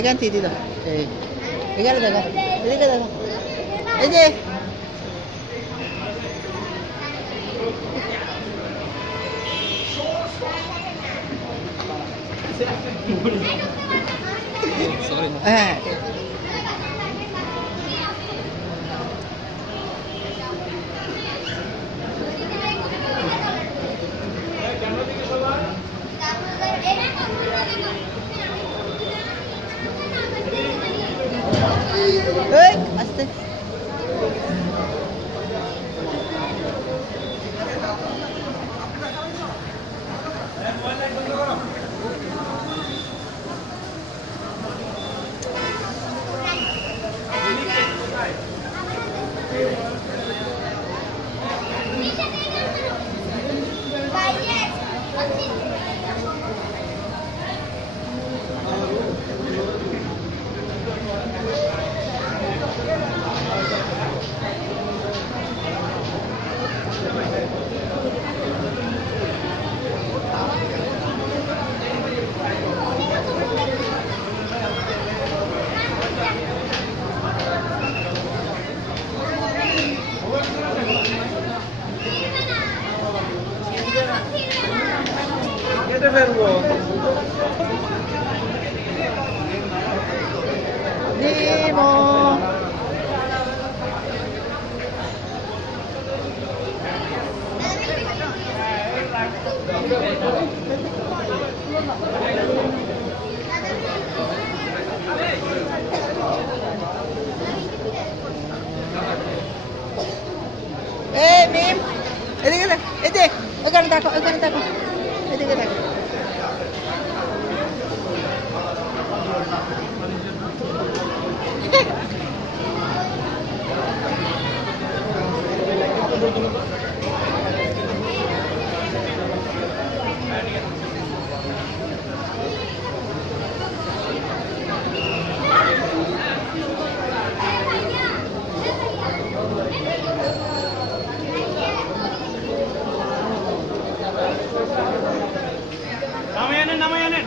এখান থেকে দাও এই এখানে দেখো এদিকে দেখো এই যে হ্যাঁ এই আস্তে এই মিম এদিকে দেখ এই যে এখানে দেখো এদিকে দেখো নামায়ানেন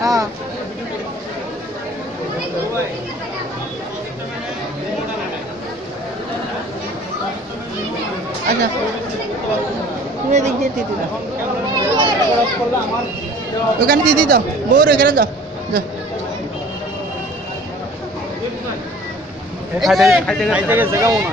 হ্যাঁ আচ্ছা তুমি এদিক দিয়ে দিদি দাও ওখানে দিদি দাও বউর ওখানে দাও খাইতে গেছে গাও না